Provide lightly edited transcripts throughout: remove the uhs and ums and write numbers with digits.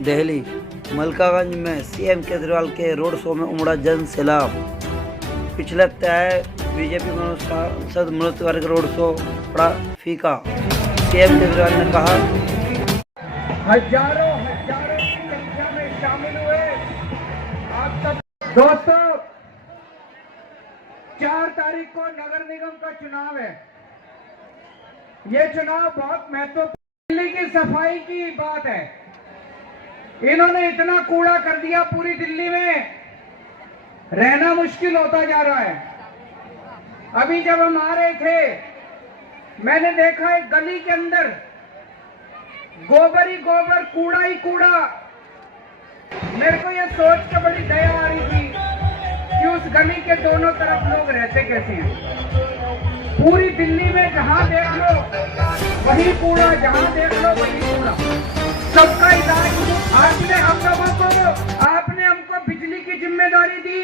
दिल्ली मलकागंज में सीएम केजरीवाल के road show में उमड़ा जन सैलाब। पिछले हफ्ते आए बीजेपी सांसद मनोज तिवारी का रोड शो पड़ा फीका। सीएम केजरीवाल ने कहा, हजारों की संख्या में शामिल हुए आप सब दोस्तों। 4 तारीख को नगर निगम का चुनाव है। ये चुनाव बहुत महत्वपूर्ण। दिल्ली की सफाई की बात है। इन्होंने इतना कूड़ा कर दिया, पूरी दिल्ली में रहना मुश्किल होता जा रहा है। अभी जब हम आ रहे थे मैंने देखा एक गली के अंदर गोबर ही गोबर, कूड़ा ही कूड़ा। मेरे को ये सोच के बड़ी दया आ रही थी कि उस गली के दोनों तरफ लोग रहते कैसे हैं। पूरी दिल्ली में जहां देख लो वही कूड़ा, जहां देख लो वही कूड़ा। सबका इलाज आपने हम लोगों को, आपने हमको बिजली की जिम्मेदारी दी,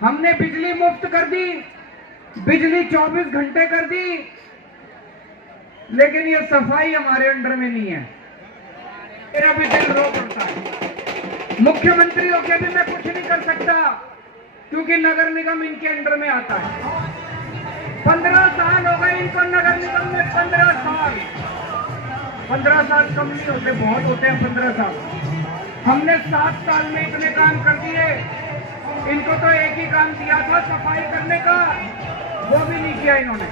हमने बिजली मुफ्त कर दी, बिजली 24 घंटे कर दी, लेकिन ये सफाई हमारे अंडर में नहीं है। मेरा भी दिल रो पड़ता है। मुख्यमंत्री होकर भी मैं कुछ नहीं कर सकता क्योंकि नगर निगम इनके अंडर में आता है। 15 साल हो गए इनको नगर निगम में। 15 साल कम नहीं होते, बहुत होते हैं 15 साल। हमने 7 साल में इतने काम कर दिए। इनको तो एक ही काम दिया था सफाई करने का, वो भी नहीं किया इन्होंने।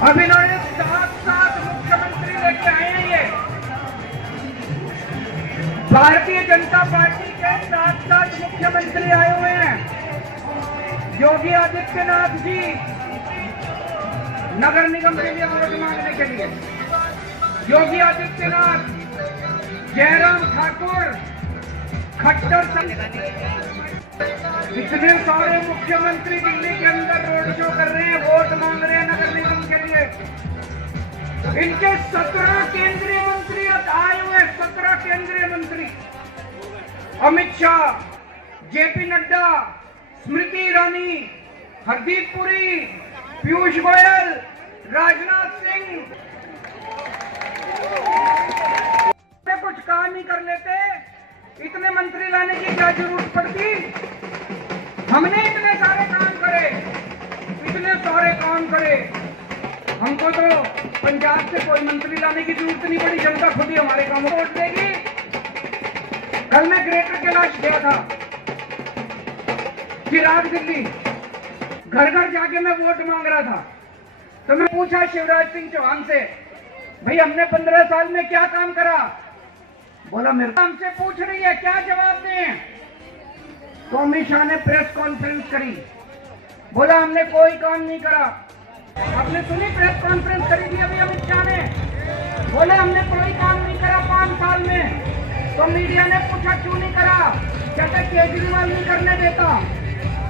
अब इन्होंने 7 मुख्यमंत्री लेके आए हैं। ये भारतीय जनता पार्टी के 7 मुख्यमंत्री आए हुए हैं। योगी आदित्यनाथ जी नगर निगम के लिए वोट मांगने के लिए, योगी आदित्यनाथ, जयराम ठाकुर, खट्टर, इतने सारे मुख्यमंत्री दिल्ली के अंदर रोड शो कर रहे हैं, वोट मांग रहे हैं नगर निगम के लिए। इनके 17 केंद्रीय मंत्री आए हुए। 17 केंद्रीय मंत्री, अमित शाह, जेपी नड्डा, स्मृति ईरानी, हरदीप पुरी, पीयूष गोयल, राजनाथ सिंह। कुछ काम ही कर लेते, इतने मंत्री लाने की क्या जरूरत पड़ती। हमने इतने सारे काम करे, इतने सारे काम करे। हमको तो पंजाब से कोई मंत्री लाने की जरूरत नहीं पड़ी, जनता खुद ही हमारे कामों को वोट देगी। कल मैं ग्रेटर कैलाश गया था, चिराग दिल्ली, घर घर जाके मैं वोट मांग रहा था। तो मैं पूछा शिवराज सिंह चौहान से, भाई हमने 15 साल में क्या काम करा। बोला मेरे हमसे पूछ रही है क्या जवाब दें। तो अमित शाह ने प्रेस कॉन्फ्रेंस करी, बोला हमने कोई काम नहीं करा। आपने सुनी प्रेस कॉन्फ्रेंस करी थी अभी अमित शाह ने, बोले हमने कोई काम नहीं करा 5 साल में। तो मीडिया ने पूछा क्यों नहीं करा, कहते केजरीवाल नहीं करने देता।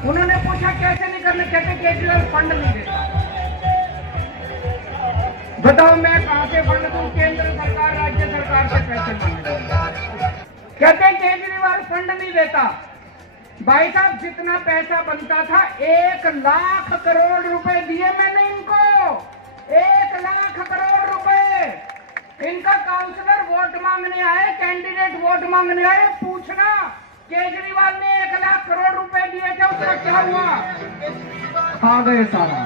उन्होंने पूछा कैसे नहीं करने, कहते केजरीवाल फंड नहीं देता। बताओ मैं कहां से फंड दूं, केंद्र सरकार राज्य सरकार से पैसे मांगे। कहते केजरीवाल फंड नहीं देता। भाई साहब जितना पैसा बनता था 1 लाख करोड़ रुपए दिए मैंने इनको। 1 लाख करोड़ रुपए। इनका काउंसलर वोट मांगने आए, कैंडिडेट वोट मांगने आए, पूछना केजरीवाल ने 1 लाख करोड़ रुपए दिए थे, उसका क्या हुआ। खा गए सारा।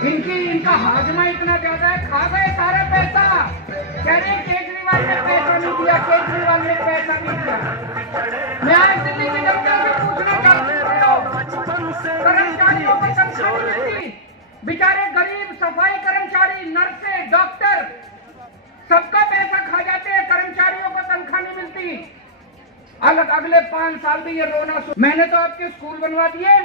इनका हाजमा इतना ज्यादा है, खा गए सारा पैसा। कह रहे केजरीवाल ने पैसा नहीं दिया, केजरीवाल ने पैसा नहीं दिया। मैं आज दिल्ली की जनता से पूछना चाहता हूँ, कर्मचारियों को तनख्वाह नहीं मिलती। बेचारे गरीब सफाई कर्मचारी, नर्से, डॉक्टर, सबका पैसा खा जाते हैं, कर्मचारियों को तनख्वाह नहीं मिलती। अगले 5 साल में ये रोना। मैंने तो आपके स्कूल बनवा दिए,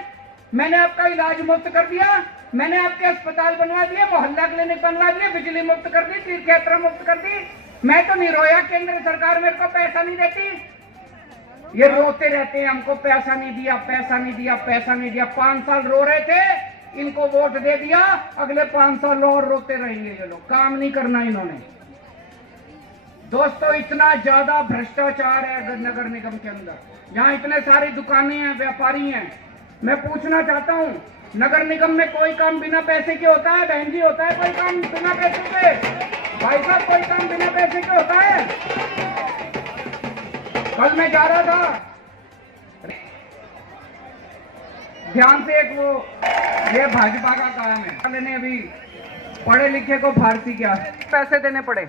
मैंने आपका इलाज मुफ्त कर दिया, मैंने आपके अस्पताल बनवा दिए, मोहल्ला क्लिनिक बनवा दिए, बिजली मुफ्त कर दी, तीर्थ यात्रा मुफ्त कर दी। मैं तो नहीं रोया, केंद्र सरकार मेरे को पैसा नहीं देती। ये रोते रहते हैं हमको पैसा नहीं दिया, पैसा नहीं दिया, पैसा नहीं दिया। 5 साल रो रहे थे, इनको वोट दे दिया, अगले 5 साल और रोते रहेंगे ये लोग। काम नहीं करना इन्होंने। दोस्तों इतना ज्यादा भ्रष्टाचार है नगर निगम के अंदर, यहाँ इतने सारी दुकानें हैं, व्यापारी हैं। मैं पूछना चाहता हूँ नगर निगम में कोई काम बिना पैसे के होता है? बहन जी होता है कोई काम बिना पैसे के? भाई भाई साहब कोई काम बिना पैसे के होता है? कल मैं जा रहा था, ध्यान से, एक वो ये भाजपा का काम है, मैंने अभी पढ़े लिखे को फारसी क्या पैसे देने पड़े।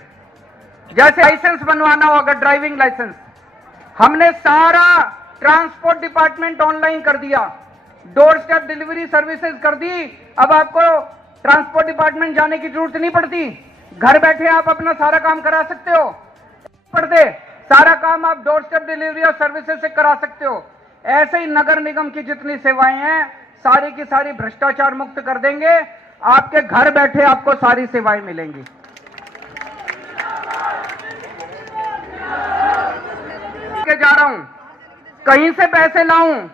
जैसे लाइसेंस बनवाना हो, अगर ड्राइविंग लाइसेंस, हमने सारा ट्रांसपोर्ट डिपार्टमेंट ऑनलाइन कर दिया, डोर स्टेप डिलीवरी सर्विसेज कर दी। अब आपको ट्रांसपोर्ट डिपार्टमेंट जाने की जरूरत नहीं पड़ती, घर बैठे आप अपना सारा काम करा सकते हो। पड़ते सारा काम आप डोर स्टेप डिलीवरी और सर्विसेज से करा सकते हो। ऐसे ही नगर निगम की जितनी सेवाएं हैं सारी की सारी भ्रष्टाचार मुक्त कर देंगे। आपके घर बैठे आपको सारी सेवाएं मिलेंगी। जा रहा हूं, कहीं से पैसे लाऊं,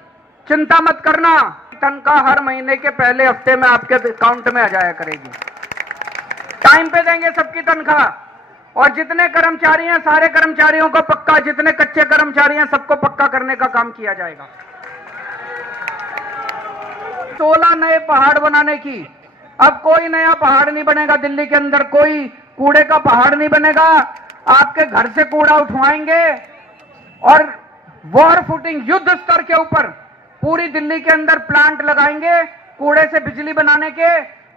चिंता मत करना, तनख्वाह हर महीने के पहले हफ्ते में आपके अकाउंट में आ जाया करेगी। टाइम पे देंगे सबकी तनख्वाह। और जितने कर्मचारी हैं सारे कर्मचारियों को पक्का, जितने कच्चे कर्मचारी हैं सबको पक्का करने का काम किया जाएगा। 16 नए पहाड़ बनाने की। अब कोई नया पहाड़ नहीं बनेगा दिल्ली के अंदर, कोई कूड़े का पहाड़ नहीं बनेगा। आपके घर से कूड़ा उठवाएंगे और वॉर फुटिंग युद्ध स्तर के ऊपर पूरी दिल्ली के अंदर प्लांट लगाएंगे कूड़े से बिजली बनाने के,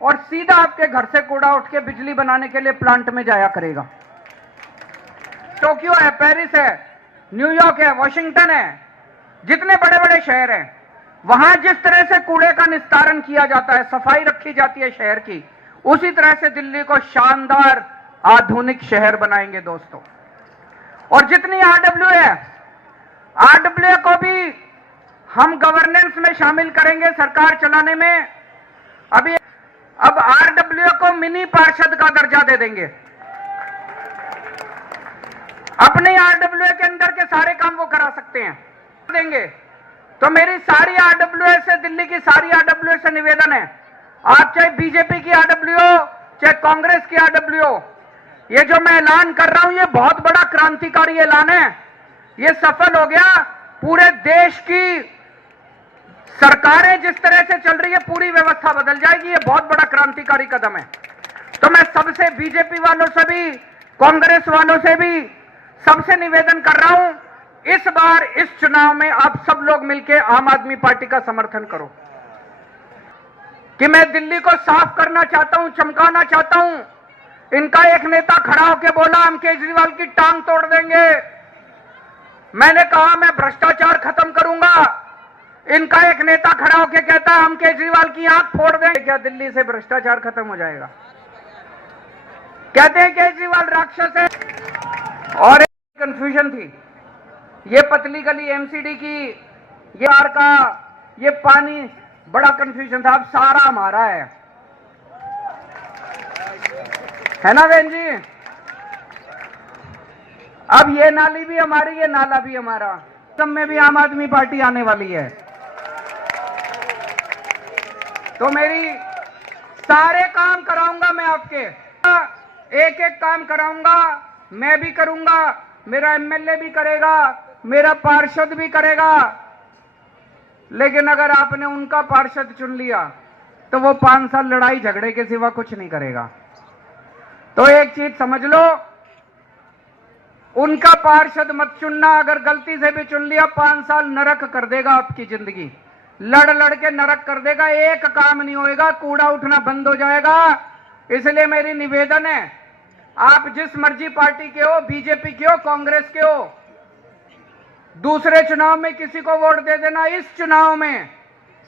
और सीधा आपके घर से कूड़ा उठ के बिजली बनाने के लिए प्लांट में जाया करेगा। टोक्यो है, पेरिस है, न्यूयॉर्क है, वॉशिंगटन है, जितने बड़े बड़े शहर हैं, वहां जिस तरह से कूड़े का निस्तारण किया जाता है, सफाई रखी जाती है शहर की, उसी तरह से दिल्ली को शानदार आधुनिक शहर बनाएंगे दोस्तों। और जितनी आरडब्ल्यू है, आरडब्ल्यू को भी हम गवर्नेंस में शामिल करेंगे सरकार चलाने में। अब आरडब्ल्यू को मिनी पार्षद का दर्जा दे देंगे। अपने आरडब्ल्यू के अंदर के सारे काम वो करा सकते हैं, देंगे। तो मेरी सारी आरडब्ल्यू से, दिल्ली की सारी आरडब्ल्यू से निवेदन है, आप चाहे बीजेपी की आरडब्ल्यू हो, चाहे कांग्रेस की आरडब्ल्यू हो, ये जो मैं ऐलान कर रहा हूं ये बहुत बड़ा क्रांतिकारी ऐलान है। ये सफल हो गया। पूरे देश की सरकारें जिस तरह से चल रही है पूरी व्यवस्था बदल जाएगी। ये बहुत बड़ा क्रांतिकारी कदम है। तो मैं सबसे, बीजेपी वालों से भी, कांग्रेस वालों से भी, सबसे निवेदन कर रहा हूं, इस बार इस चुनाव में आप सब लोग मिलकर आम आदमी पार्टी का समर्थन करो। कि मैं दिल्ली को साफ करना चाहता हूं, चमकाना चाहता हूं। इनका एक नेता खड़ा होकर बोला हम केजरीवाल की टांग तोड़ देंगे। मैंने कहा मैं भ्रष्टाचार खत्म करूंगा। इनका एक नेता खड़ा होकर कहता है हम केजरीवाल की आंख फोड़ देंगे। क्या दिल्ली से भ्रष्टाचार खत्म हो जाएगा? कहते हैं केजरीवाल राक्षस है। और एक कंफ्यूजन थी, ये पतली गली एमसीडी की, ये आर का, ये पानी, बड़ा कंफ्यूजन था। अब सारा हमारा है ना बहन जी? अब ये नाली भी हमारी, ये नाला भी हमारा। सब में भी आम आदमी पार्टी आने वाली है। तो मेरी सारे काम कराऊंगा मैं आपके, एक एक काम कराऊंगा, मैं भी करूंगा, मेरा एमएलए भी करेगा, मेरा पार्षद भी करेगा। लेकिन अगर आपने उनका पार्षद चुन लिया तो वो 5 साल लड़ाई झगड़े के सिवा कुछ नहीं करेगा। तो एक चीज समझ लो, उनका पार्षद मत चुनना। अगर गलती से भी चुन लिया 5 साल नरक कर देगा आपकी जिंदगी, लड़ लड़ के नरक कर देगा। एक काम नहीं होएगा, कूड़ा उठना बंद हो जाएगा। इसलिए मेरी निवेदन है, आप जिस मर्जी पार्टी के हो, बीजेपी के हो, कांग्रेस के हो, दूसरे चुनाव में किसी को वोट दे देना। इस चुनाव में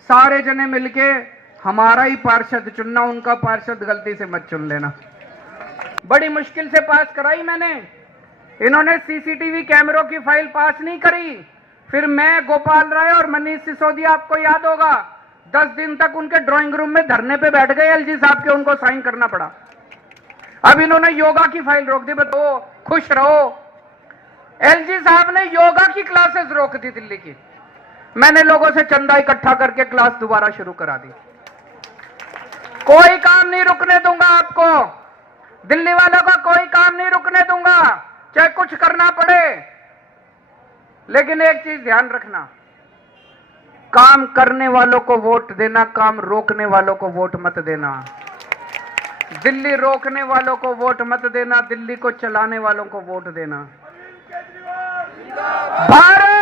सारे जने मिलके हमारा ही पार्षद चुनना, उनका पार्षद गलती से मत चुन लेना। बड़ी मुश्किल से पास कराई मैंने। इन्होंने सीसीटीवी कैमरों की फाइल पास नहीं करी। फिर मैं, गोपाल राय और मनीष सिसोदिया, आपको याद होगा, 10 दिन तक उनके ड्राइंग रूम में धरने पे बैठ गए एलजी साहब के, उनको साइन करना पड़ा। अब इन्होंने योगा की फाइल रोक दी। बताओ, खुश रहो। एलजी साहब ने योगा की क्लासेस रोक दी दिल्ली की। मैंने लोगों से चंदा इकट्ठा करके क्लास दोबारा शुरू करा दी। कोई काम नहीं रुकने दूंगा आपको, दिल्ली वालों का कोई काम नहीं रुकने दूंगा, चाहे कुछ करना पड़े। लेकिन एक चीज ध्यान रखना, काम करने वालों को वोट देना, काम रोकने वालों को वोट मत देना। दिल्ली रोकने वालों को वोट मत देना, दिल्ली को चलाने वालों को वोट देना। भारत